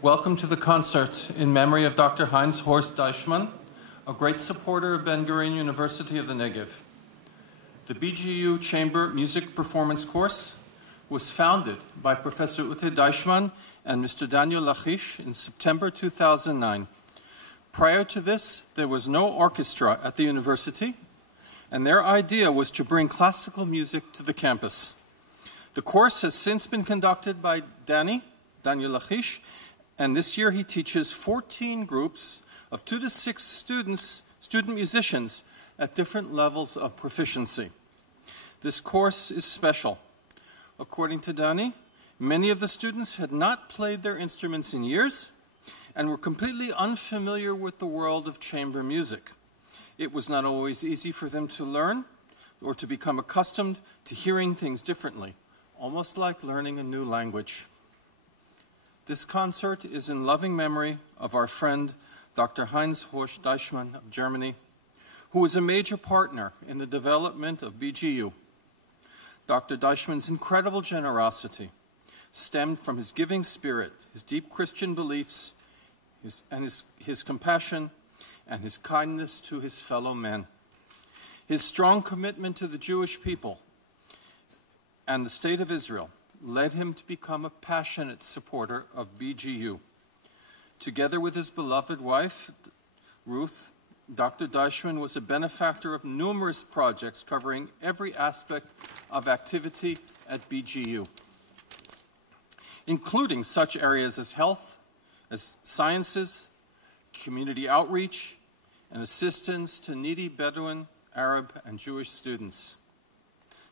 Welcome to the concert in memory of Dr. Heinz Horst Deichmann, a great supporter of Ben-Gurion University of the Negev. The BGU Chamber Music Performance course was founded by Professor Ute Deichmann and Mr. Daniel Lachish in September 2009. Prior to this, there was no orchestra at the university, and their idea was to bring classical music to the campus. The course has since been conducted by Daniel Lachish, and this year he teaches 14 groups of 2 to 6 student musicians at different levels of proficiency. This course is special. According to Dani, many of the students had not played their instruments in years and were completely unfamiliar with the world of chamber music. It was not always easy for them to learn or to become accustomed to hearing things differently, almost like learning a new language. This concert is in loving memory of our friend, Dr. Heinz Horst Deichmann of Germany, who was a major partner in the development of BGU. Dr. Deichmann's incredible generosity stemmed from his giving spirit, his deep Christian beliefs, his compassion, and his kindness to his fellow men. His strong commitment to the Jewish people and the state of Israel led him to become a passionate supporter of BGU. Together with his beloved wife, Ruth, Dr. Deichmann was a benefactor of numerous projects covering every aspect of activity at BGU, including such areas as health, as sciences, community outreach, and assistance to needy Bedouin, Arab, and Jewish students.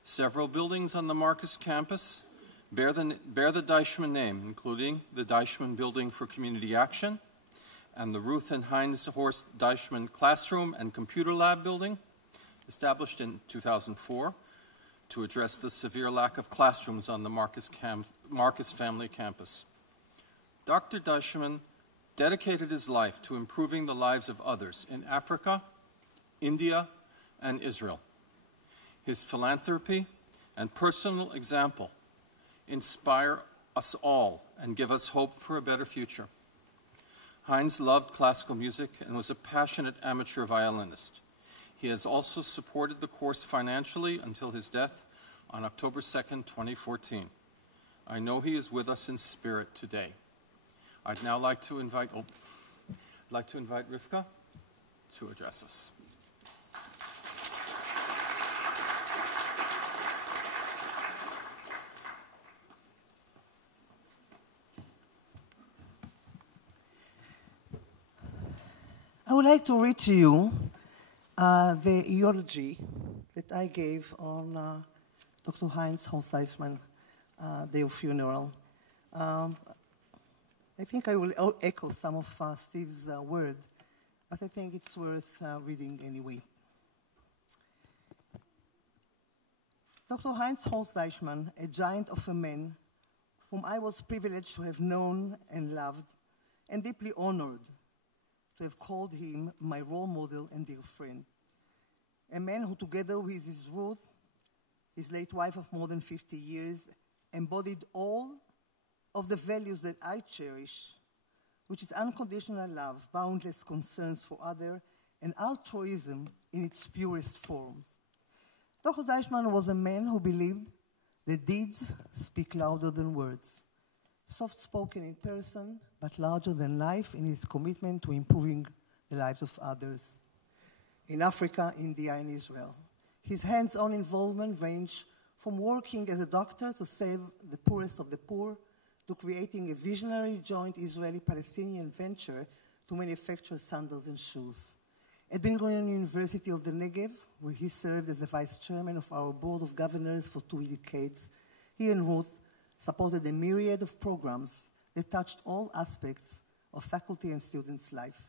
Several buildings on the Marcus campus bear the Deichmann name, including the Deichmann Building for Community Action and the Ruth and Heinz Horst Deichmann Classroom and Computer Lab building, established in 2004 to address the severe lack of classrooms on the Marcus family campus. Dr. Deichmann dedicated his life to improving the lives of others in Africa, India, and Israel. His philanthropy and personal example inspire us all and give us hope for a better future. Heinz loved classical music and was a passionate amateur violinist. He has also supported the course financially until his death on October 2nd, 2014. I know he is with us in spirit today. I'd now like to invite Rivka to address us. I would like to read to you the eulogy that I gave on Dr. Heinz Horst Deichmann, day of funeral. I think I will echo some of Steve's words, but I think it's worth reading anyway. Dr. Heinz Horst Deichmann, a giant of a man whom I was privileged to have known and loved and deeply honored to have called him my role model and dear friend. A man who, together with his Ruth, his late wife of more than 50 years, embodied all of the values that I cherish, which is unconditional love, boundless concerns for others, and altruism in its purest forms. Dr. Deichmann was a man who believed that deeds speak louder than words. Soft-spoken in person, but larger than life in his commitment to improving the lives of others. In Africa, India, and Israel, his hands-on involvement ranged from working as a doctor to save the poorest of the poor, to creating a visionary joint Israeli-Palestinian venture to manufacture sandals and shoes. At Ben-Gurion University of the Negev, where he served as the vice chairman of our board of governors for 2 decades, he and Ruth supported a myriad of programs that touched all aspects of faculty and students' life.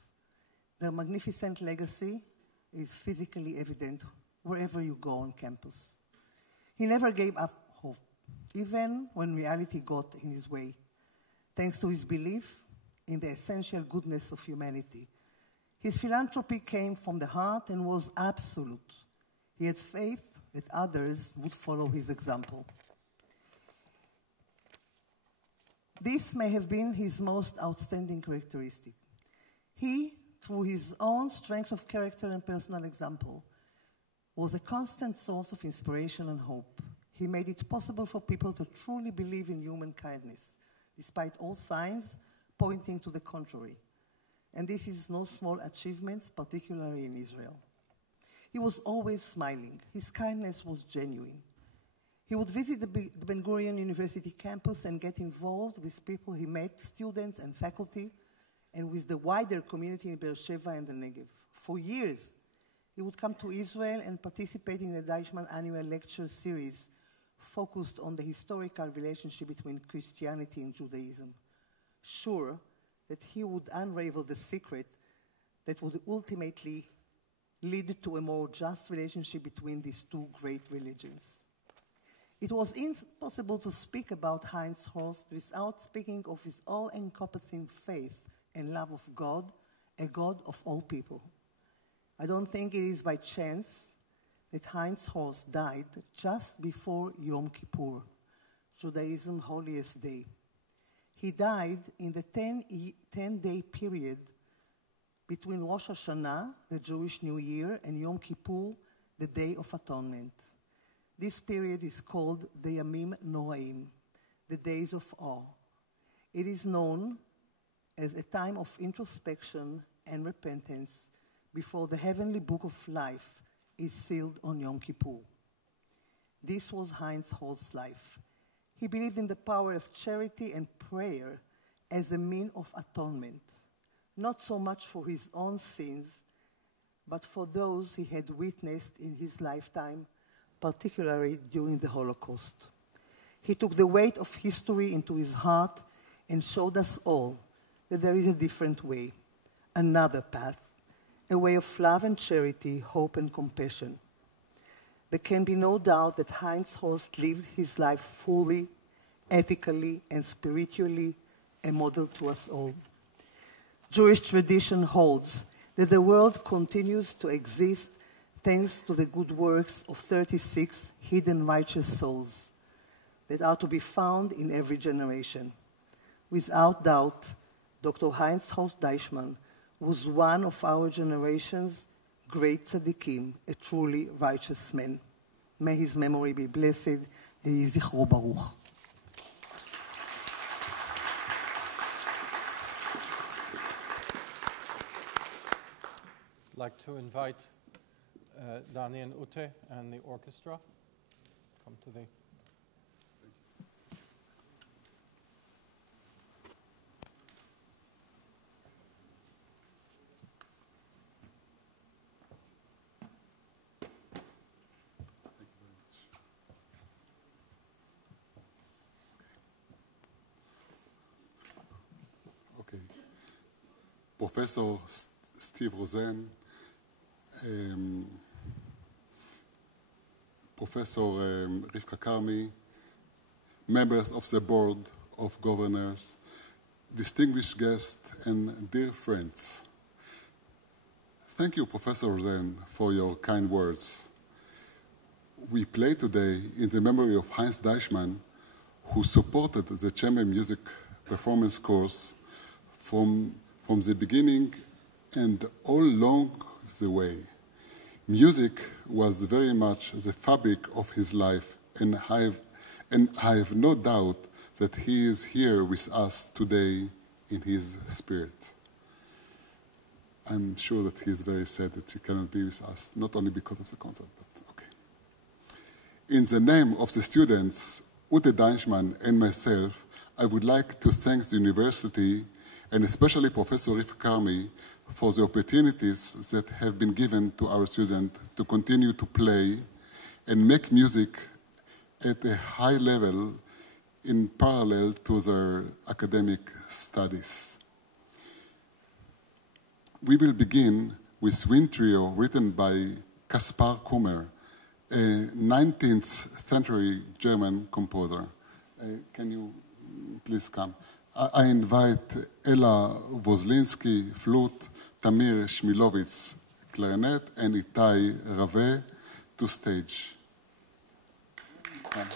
Their magnificent legacy is physically evident wherever you go on campus. He never gave up hope, even when reality got in his way, thanks to his belief in the essential goodness of humanity. His philanthropy came from the heart and was absolute. He had faith that others would follow his example. This may have been his most outstanding characteristic. He, through his own strength of character and personal example, was a constant source of inspiration and hope. He made it possible for people to truly believe in human kindness, despite all signs pointing to the contrary. And this is no small achievement, particularly in Israel. He was always smiling. His kindness was genuine. He would visit the Ben-Gurion University campus and get involved with people he met, students and faculty, and with the wider community in Beersheba and the Negev. For years, he would come to Israel and participate in the Deichmann annual lecture series focused on the historical relationship between Christianity and Judaism, sure that he would unravel the secret that would ultimately lead to a more just relationship between these two great religions. It was impossible to speak about Heinz Horst without speaking of his all-encompassing faith and love of God, a God of all people. I don't think it is by chance that Heinz Horst died just before Yom Kippur, Judaism's holiest day. He died in the 10-day period between Rosh Hashanah, the Jewish New Year, and Yom Kippur, the Day of Atonement. This period is called the Yamim Noraim, the days of awe. It is known as a time of introspection and repentance before the heavenly book of life is sealed on Yom Kippur. This was Heinz Horst's life. He believed in the power of charity and prayer as a means of atonement, not so much for his own sins, but for those he had witnessed in his lifetime, particularly during the Holocaust. He took the weight of history into his heart and showed us all that there is a different way, another path, a way of love and charity, hope and compassion. There can be no doubt that Heinz Horst lived his life fully, ethically, and spiritually, a model to us all. Jewish tradition holds that the world continues to exist thanks to the good works of 36 hidden righteous souls that are to be found in every generation. Without doubt, Dr. Heinz Horst Deichmann was one of our generation's great tzaddikim, a truly righteous man. May his memory be blessed, Yehi zichro baruch. I'd like to invite Dani and Ute and the orchestra come to the... Okay. Professor Steve Rosen, Professor Rivka Karmi, members of the Board of Governors, distinguished guests, and dear friends. Thank you, Professor Rosen, for your kind words. We play today in the memory of Heinz Deichmann, who supported the chamber music performance course from the beginning and all along the way. Music was very much the fabric of his life, and I have no doubt that he is here with us today in his spirit. I'm sure that he is very sad that he cannot be with us, not only because of the concert, but okay. In the name of the students, Ute Deichmann and myself, I would like to thank the university and especially Professor Rivka Karmi for the opportunities that have been given to our students to continue to play and make music at a high level in parallel to their academic studies. We will begin with Wind Trio written by Kaspar Kummer, a 19th century German composer. Can you please come? I invite Ella Wozlinski, flute, Tamir Shmilovitz, clarinet, and Itai Rave to stage. Come.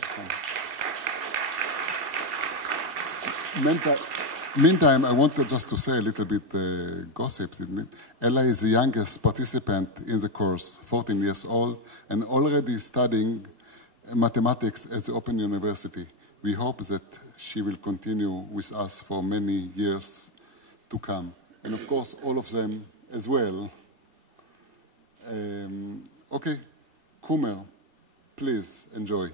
Meantime, I wanted just to say a little bit gossip. Ella is the youngest participant in the course, 14 years old, and already studying mathematics at the Open University. We hope that she will continue with us for many years to come. And of course, all of them as well. Okay, Kumer, please enjoy.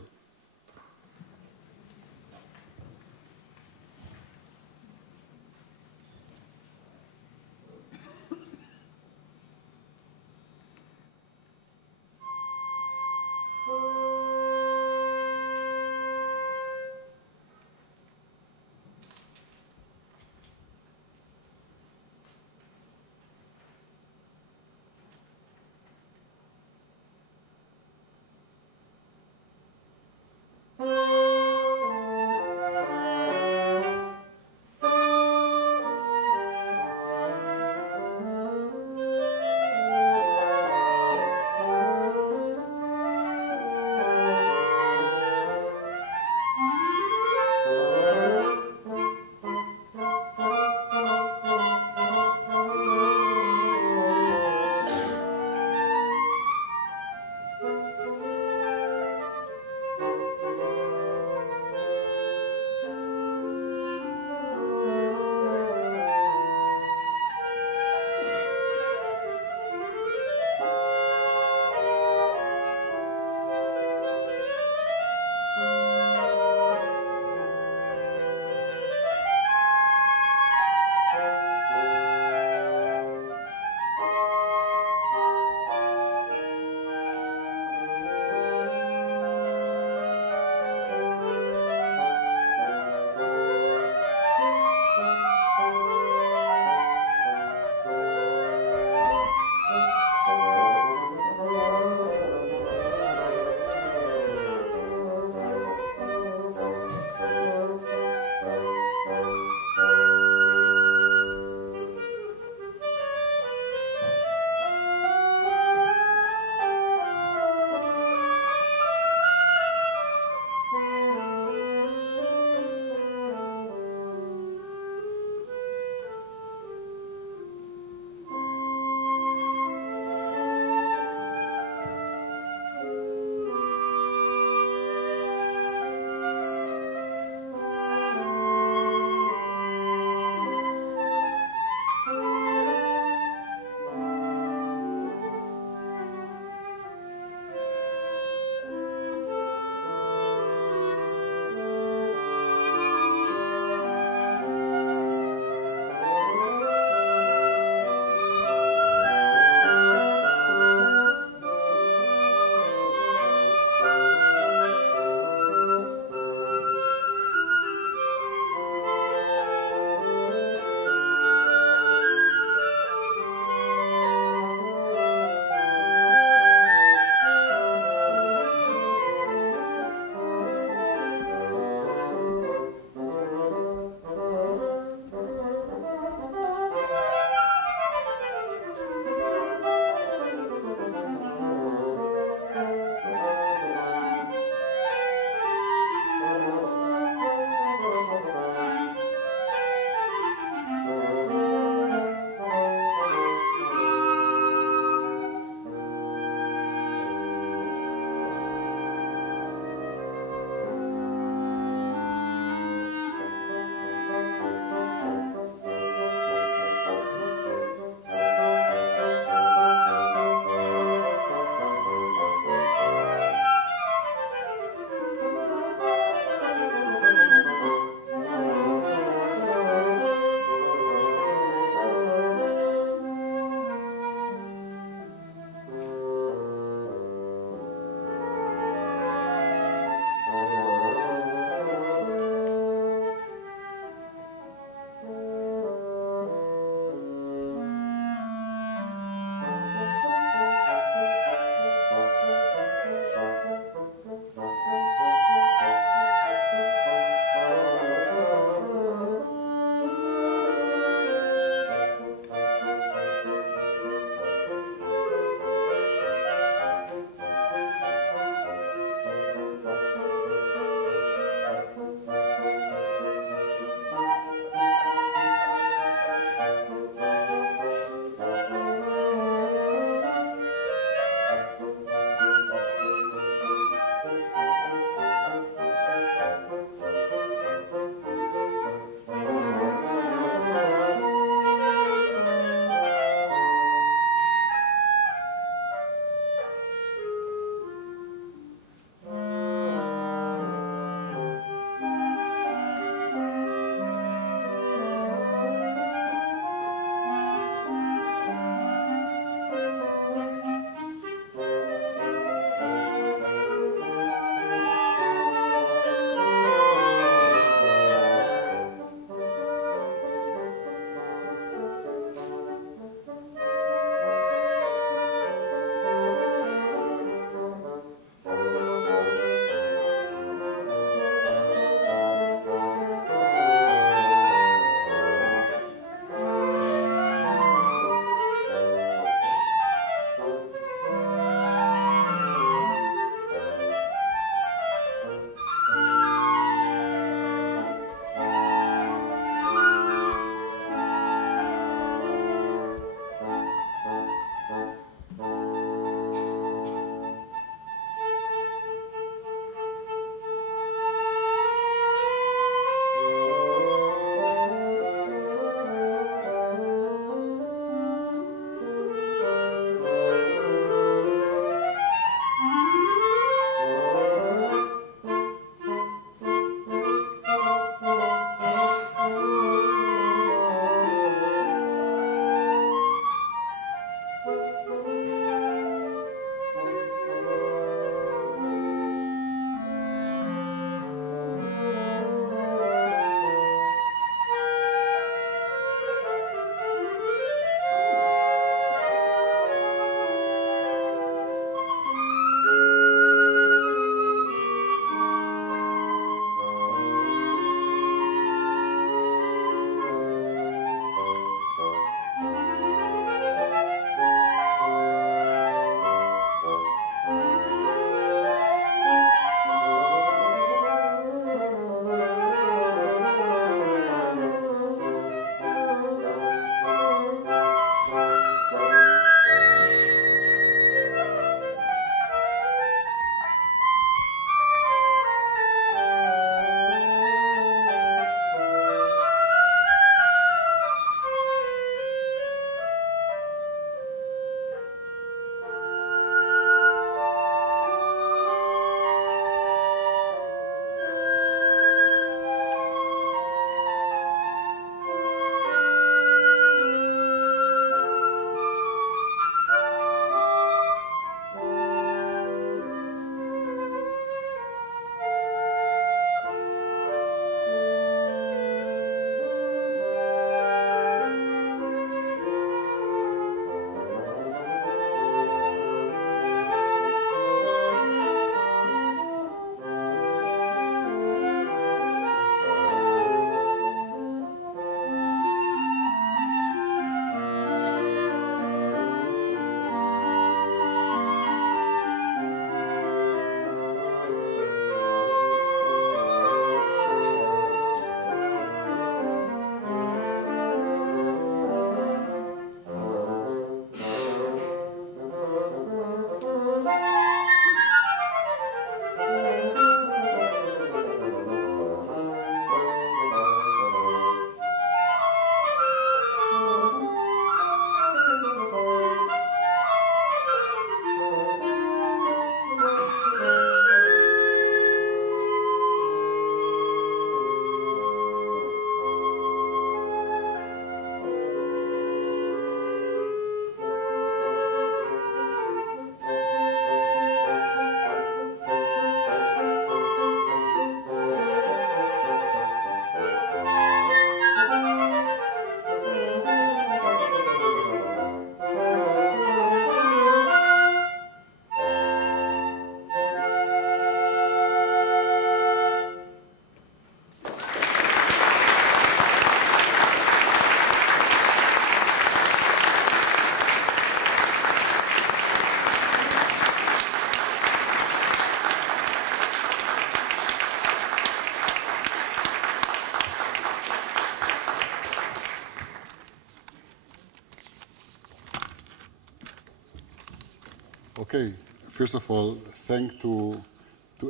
Okay, first of all, thank to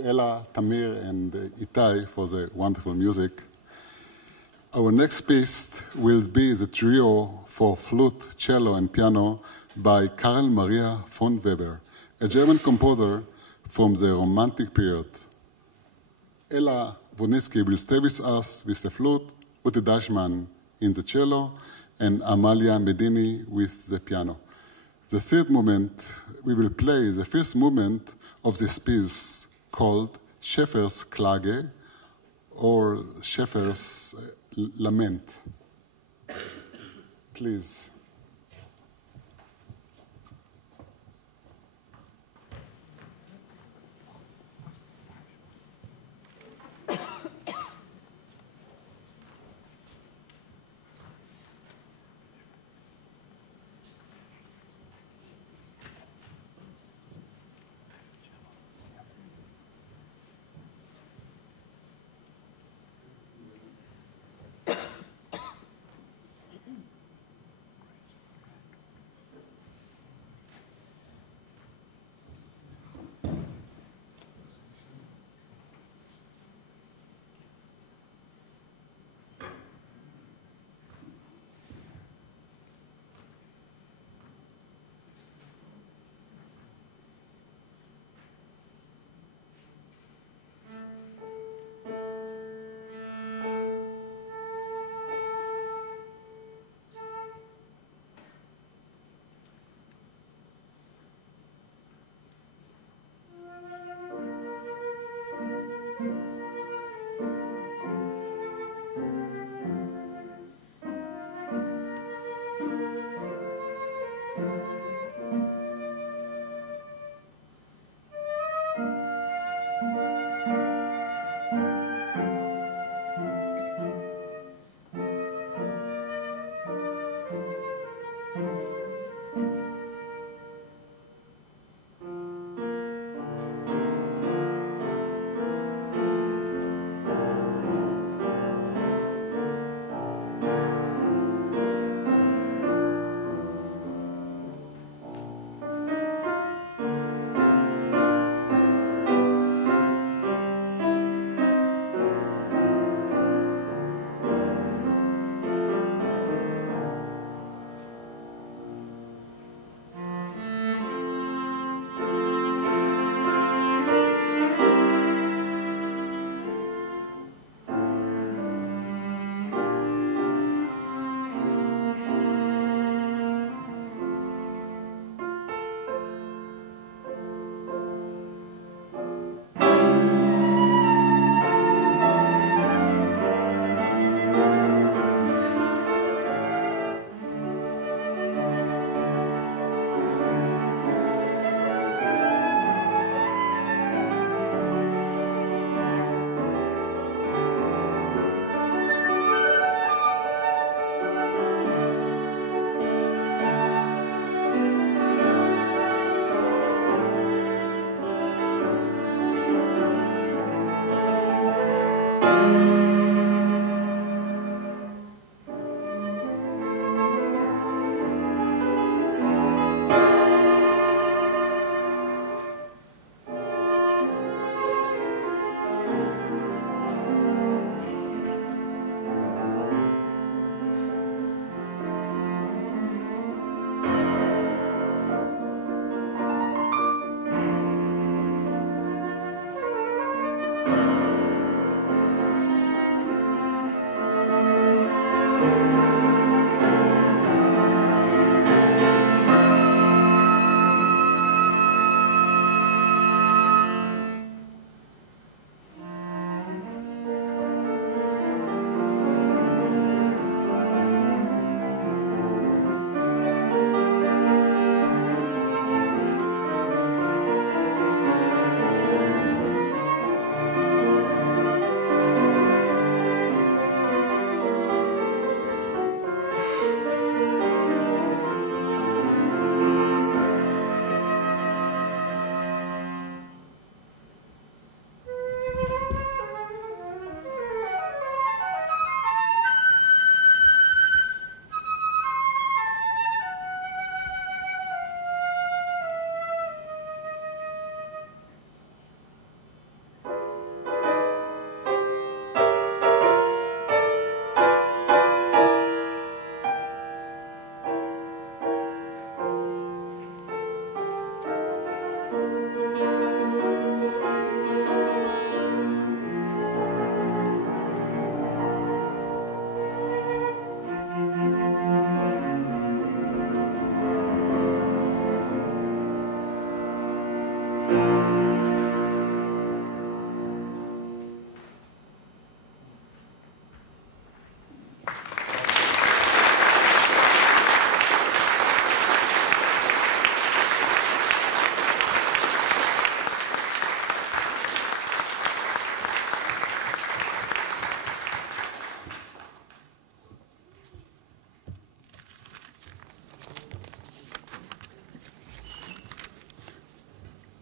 Ella, Tamir, and Itai for the wonderful music. Our next piece will be the trio for flute, cello, and piano by Karl Maria von Weber, a German composer from the Romantic period. Ella Wodnicki will stay with us with the flute, Ute Deichmann in the cello, and Amalia Medini with the piano. The third movement, we will play the first movement of this piece called Schäfer's Klage, or Schäfer's Lament. Please.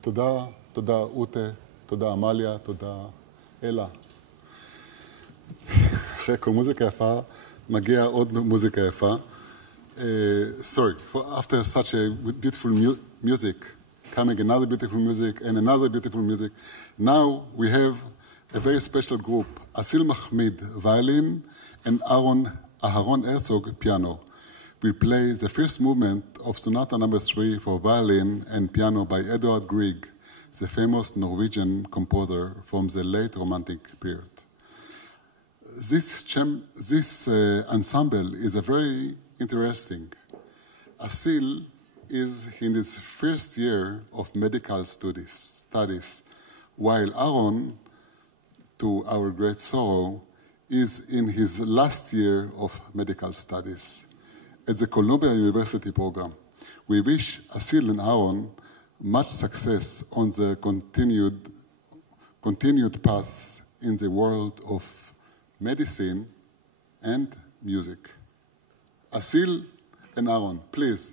תודה, תודה אוטה, תודה עמליה, תודה אלה. אחרי כל מוזיקה יפה, מגיע עוד מוזיקה יפה. After such a beautiful music, coming another beautiful music and another beautiful music, now we have a very special group, Asil Mahmid, violin, and Aharon Herzog, piano. Will play the first movement of Sonata No. 3 for violin and piano by Edvard Grieg, the famous Norwegian composer from the late Romantic period. This ensemble is a very interesting. Asil is in his first year of medical studies, while Aaron, to our great sorrow, is in his last year of medical studies at the Columbia University program. We wish Asil and Aaron much success on their continued path in the world of medicine and music. Asil and Aaron, please.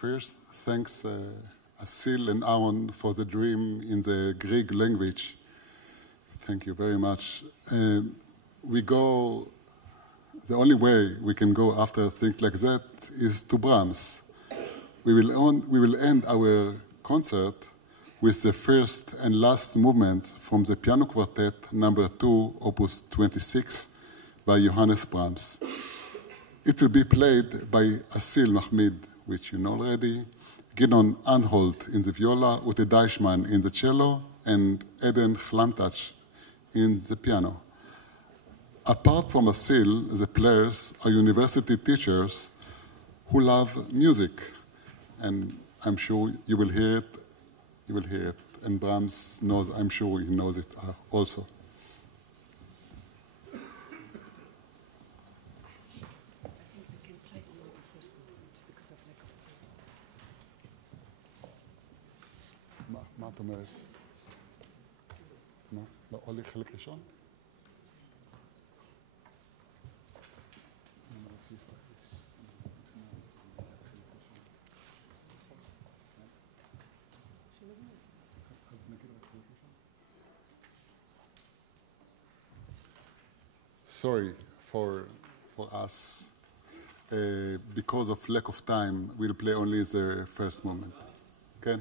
First, thanks Asil and Aaron for the dream in the Greek language. Thank you very much. The only way we can go after things like that is to Brahms. We will end our concert with the first and last movement from the Piano Quartet number 2, opus 26, by Johannes Brahms. It will be played by Asil Mahmid, which you know already, Gideon Anholt in the viola, Ute Deichmann in the cello, and Eden Chlamtach in the piano. Apart from Asil, the players are university teachers who love music, and I'm sure you will hear it. You will hear it, and Brahms knows. I'm sure he knows it also. מה את אומרת? מה? לא, עולה חלק ראשון? Sorry for us. Because of lack of time, we'll play only the first movement. Okay?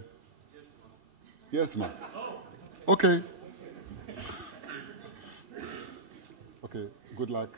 Yes, ma. Okay. Okay, good luck.